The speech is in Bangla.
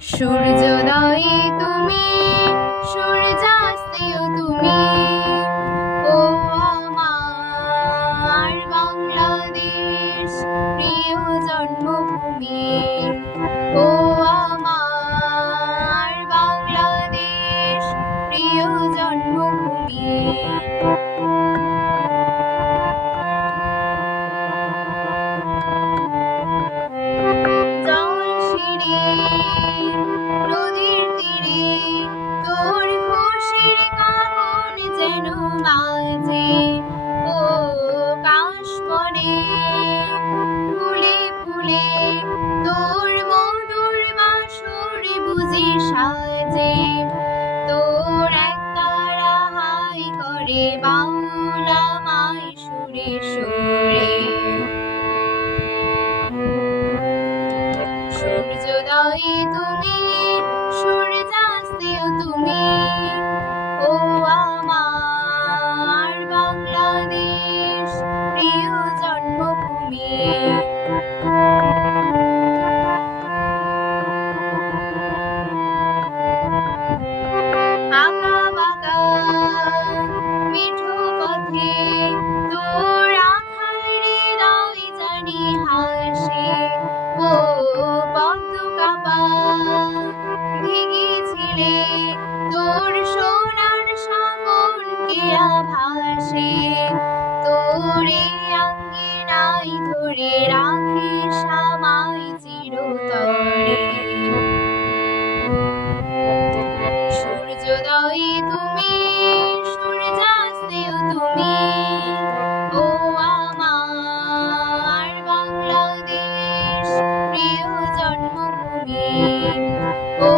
সূর্যোদয়ে তুমি, সূর্যাস্তেও তুমি, ও আমার বাংলাদেশ প্রিয় জন্মভূমি। ও আমার বাংলাদেশ প্রিয় জন্মভূমি। নদীর তীরে তোর খুশির গান যেন বাজে, ও কাশবনে ফুলে ফুলে তোর মধুর বাঁশর বুঝি সাজে। তোর একতারা হাই করে বাউল আমায় সুরে সুরে। সূর্যোদয়ে তুমি, সূর্যাস্তেও তুমি, ও আমার বাংলাদেশ প্রিয় জন্মভূমি। আঁকা বাঁকা মিঠো পথে তোর রাখাল হৃদয় জানি হাসে, ও পদ্ম কাপা ভিগেছিলে তোর সোনার সাগর কেয়া ভাসে। তোরে আঙ্গিনায় ধরে রাখিস আমায় চিরতরে। সূর্যোদয়ে তুমি, সূর্যাস্তেও তুমি, ও আমার বাংলাদেশ প্রিয় জন্মভূমি। ও